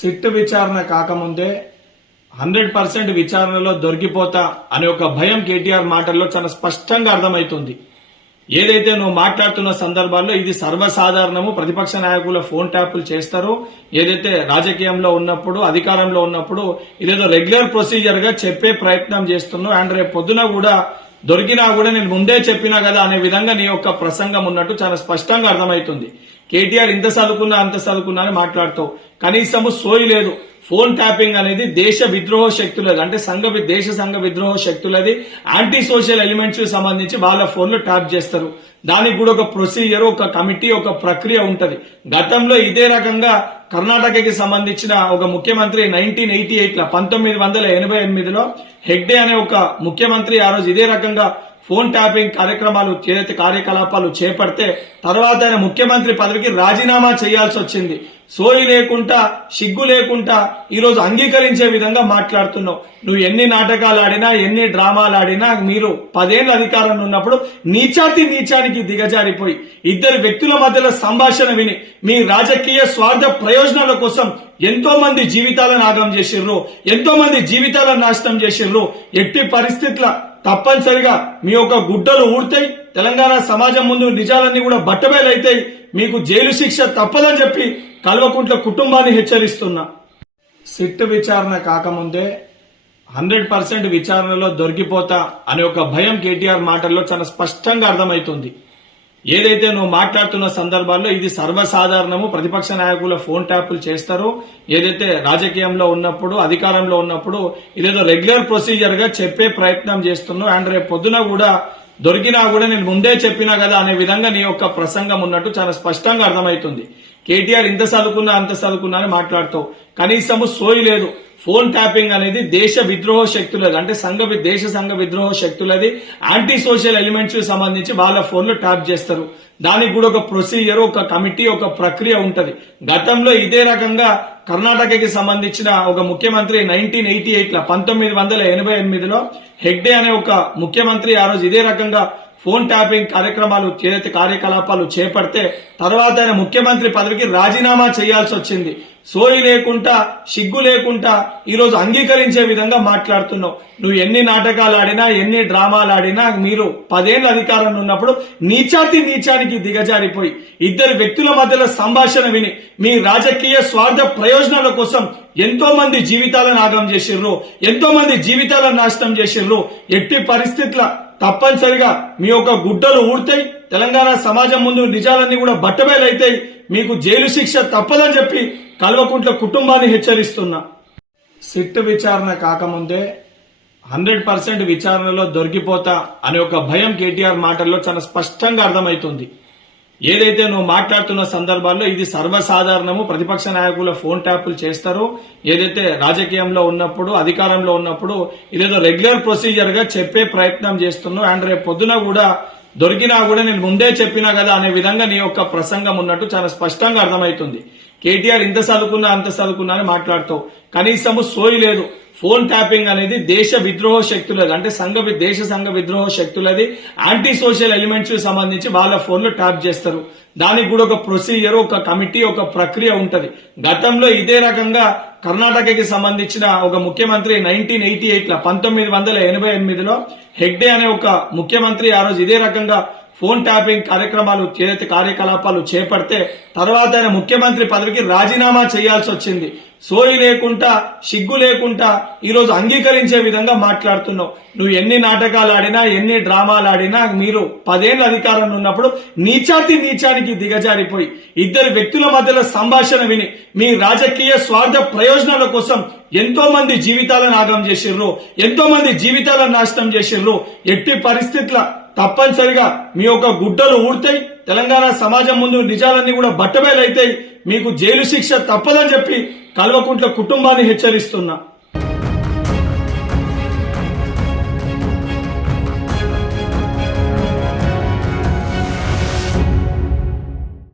SIT విచారణ కాకముందే 100% విచారణలో దొరికిపోతా అనే ఒక భయం కేటీఆర్ మాటల్లో చాలా స్పష్టంగా అర్థమవుతుంది. ఏదైతే నువ్వు మాట్లాడుతున్న సందర్భాల్లో ఇది సర్వసాధారణము, ప్రతిపక్ష నాయకుల ఫోన్ ట్యాపులు చేస్తారు. ఏదైతే రాజకీయంలో ఉన్నప్పుడు, అధికారంలో ఉన్నప్పుడు ఇదేదో రెగ్యులర్ ప్రొసీజర్ గా చెప్పే ప్రయత్నం చేస్తున్నావు. అండ్ రేపు పొద్దున కూడా దొరికినా కూడా నేను ముందే చెప్పినా కదా అనే విధంగా నీ యొక్క ప్రసంగం ఉన్నట్టు చాలా స్పష్టంగా అర్థమవుతుంది. కేటీఆర్ ఇంత చదువుకున్నా అంత చదువుకున్నా అని మాట్లాడుతావు, కనీసము సోయి లేదు. ఫోన్ ట్యాపింగ్ అనేది దేశ విద్రోహ శక్తులది, అంటే దేశ సంఘ విద్రోహ శక్తులది. యాంటీ సోషల్ ఎలిమెంట్స్ కి సంబంధించి వాళ్ళ ఫోన్లు ట్యాప్ చేస్తారు. దానికి కూడా ఒక ప్రొసీజర్, ఒక కమిటీ, ఒక ప్రక్రియ ఉంటది. గతంలో ఇదే రకంగా కర్ణాటకకి సంబంధించిన ఒక ముఖ్యమంత్రి 1988లో హెగ్డే అనే ఒక ముఖ్యమంత్రి ఆ రోజు ఇదే రకంగా ఫోన్ ట్యాపింగ్ కార్యకలాపాలు చేపడితే తర్వాత ఆయన ముఖ్యమంత్రి పదవికి రాజీనామా చేయాల్సి వచ్చింది. సోయి లేకుండా, సిగ్గు లేకుండా ఈరోజు అంగీకరించే విధంగా మాట్లాడుతున్నావు. నువ్వు ఎన్ని నాటకాలు ఆడినా, ఎన్ని డ్రామాలు ఆడినా, మీరు 10 ఏళ్ల అధికారంలో ఉన్నప్పుడు నీచానికి దిగజారిపోయి ఇద్దరు వ్యక్తుల మధ్యలో సంభాషణ విని మీ రాజకీయ స్వార్థ ప్రయోజనాల కోసం ఎంతో మంది జీవితాలను ఆగం చేసిర్రు, ఎంతో మంది జీవితాలను నాశనం చేసిర్రు. ఎట్టి పరిస్థితుల తప్పనిసరిగా మీ యొక్క గుడ్డలు ఊడతాయి. తెలంగాణ సమాజం ముందు నిజాలన్నీ కూడా బట్టబయలైతాయి. మీకు జైలు శిక్ష తప్పదని చెప్పి కల్వకుంట్ల కుటుంబాన్ని హెచ్చరిస్తున్నా. సిట్ విచారణ కాకముందే 100% విచారణలో దొరికిపోతా అనే ఒక భయం కేటీఆర్ మాటల్లో చాలా స్పష్టంగా అర్థమవుతుంది. ఏదైతే నువ్వు మాట్లాడుతున్న సందర్భాల్లో ఇది సర్వసాధారణము, ప్రతిపక్ష నాయకుల ఫోన్ ట్యాపులు చేస్తారు. ఏదైతే రాజకీయంలో ఉన్నప్పుడు, అధికారంలో ఉన్నప్పుడు ఇదేదో రెగ్యులర్ ప్రొసీజర్ గా చెప్పే ప్రయత్నం చేస్తున్నావు. అండ్ రేపు పొద్దున కూడా దొరికినా కూడా నేను ముందే చెప్పినా కదా అనే విధంగా నీ యొక్క ప్రసంగం ఉన్నట్టు చాలా స్పష్టంగా అర్థమవుతుంది. కేటీఆర్ ఇంత చదువుకున్నా అంత చదువుకున్నా అని మాట్లాడుతావు, కనీసము సోయి లేదు. ఫోన్ ట్యాపింగ్ అనేది దేశ విద్రోహ శక్తులది, అంటే దేశ సంఘ విద్రోహ శక్తులది. యాంటీ సోషల్ ఎలిమెంట్స్ కి సంబంధించి వాళ్ళ ఫోన్లు ట్యాప్ చేస్తారు. దానికి కూడా ఒక ప్రొసీజర్, ఒక కమిటీ, ఒక ప్రక్రియ ఉంటది. గతంలో ఇదే రకంగా కర్ణాటకకి సంబంధించిన ఒక ముఖ్యమంత్రి 1988లో హెగ్డే అనే ఒక ముఖ్యమంత్రి ఆ రోజు ఇదే రకంగా ఫోన్ ట్యాపింగ్ కార్యకలాపాలు చేపడితే తర్వాత ఆయన ముఖ్యమంత్రి పదవికి రాజీనామా చేయాల్సి వచ్చింది. సోయి లేకుండా, సిగ్గు లేకుండా ఈరోజు అంగీకరించే విధంగా మాట్లాడుతున్నావు. నువ్వు ఎన్ని నాటకాలు ఆడినా, ఎన్ని డ్రామాలు ఆడినా, మీరు 10 ఏళ్ల అధికారంలో ఉన్నప్పుడు నీచానికి దిగజారిపోయి ఇద్దరు వ్యక్తుల మధ్యలో సంభాషణ విని మీ రాజకీయ స్వార్థ ప్రయోజనాల కోసం ఎంతో మంది జీవితాలను ఆగం చేసిర్రు, ఎంతో మంది జీవితాలను నాశనం చేసిర్రు. ఎట్టి పరిస్థితుల తప్పనిసరిగా మీ యొక్క గుడ్డలు ఊడతాయి. తెలంగాణ సమాజం ముందు నిజాలన్నీ కూడా బట్టబయలైతాయి. మీకు జైలు శిక్ష తప్పదని చెప్పి కల్వకుంట్ల కుటుంబాన్ని హెచ్చరిస్తున్నా. సిట్ విచారణ కాకముందే 100% విచారణలో దొరికిపోతా అనే ఒక భయం కేటీఆర్ మాటల్లో చాలా స్పష్టంగా అర్థమవుతుంది. ఏదైతే నువ్వు మాట్లాడుతున్న సందర్భాల్లో ఇది సర్వసాధారణము, ప్రతిపక్ష నాయకుల ఫోన్ ట్యాపులు చేస్తారు. ఏదైతే రాజకీయంలో ఉన్నప్పుడు, అధికారంలో ఉన్నప్పుడు ఇదేదో రెగ్యులర్ ప్రొసీజర్ గా చెప్పే ప్రయత్నం చేస్తున్నావు. అండ్ రేపు పొద్దున కూడా దొరికినా కూడా నేను ముందే చెప్పినా కదా అనే విధంగా నీ యొక్క ప్రసంగం ఉన్నట్టు చాలా స్పష్టంగా అర్థమవుతుంది. కేటీఆర్ ఇంత చదువుకున్నా అంత చదువుకున్నా అని మాట్లాడుతావు, కనీసము సోయి లేదు. ఫోన్ ట్యాపింగ్ అనేది దేశ విద్రోహ శక్తులది, అంటే దేశ సంఘ విద్రోహ శక్తులది. యాంటీ సోషల్ ఎలిమెంట్స్ కి సంబంధించి వాళ్ళ ఫోన్లు ట్యాప్ చేస్తారు. దానికి కూడా ఒక ప్రొసీజర్, ఒక కమిటీ, ఒక ప్రక్రియ ఉంటది. గతంలో ఇదే రకంగా కర్ణాటకకి సంబంధించిన ఒక ముఖ్యమంత్రి 1988లో హెగ్డే అనే ఒక ముఖ్యమంత్రి ఆ రోజు ఇదే రకంగా ఫోన్ ట్యాపింగ్ కార్యకలాపాలు చేపడితే తర్వాత ఆయన ముఖ్యమంత్రి పదవికి రాజీనామా చేయాల్సి వచ్చింది. సోయి లేకుండా, సిగ్గు లేకుండా ఈరోజు అంగీకరించే విధంగా మాట్లాడుతున్నావు. నువ్వు ఎన్ని నాటకాలు ఆడినా, ఎన్ని డ్రామాలు ఆడినా, మీరు 10 ఏళ్ల అధికారంలో ఉన్నప్పుడు నీచానికి దిగజారిపోయి ఇద్దరు వ్యక్తుల మధ్యలో సంభాషణ విని మీ రాజకీయ స్వార్థ ప్రయోజనాల కోసం ఎంతో మంది జీవితాలను ఆగం చేసిర్రు, ఎంతో మంది జీవితాలను నాశనం చేసిర్రు. ఎట్టి పరిస్థితుల తప్పనిసరిగా మీ యొక్క గుడ్డలు ఊడతాయి. తెలంగాణ సమాజం ముందు నిజాలన్నీ కూడా బట్టబయలైతాయి. మీకు జైలు శిక్ష తప్పదని చెప్పి కల్వకుంట్ల కుటుంబాన్ని హెచ్చరిస్తున్నా.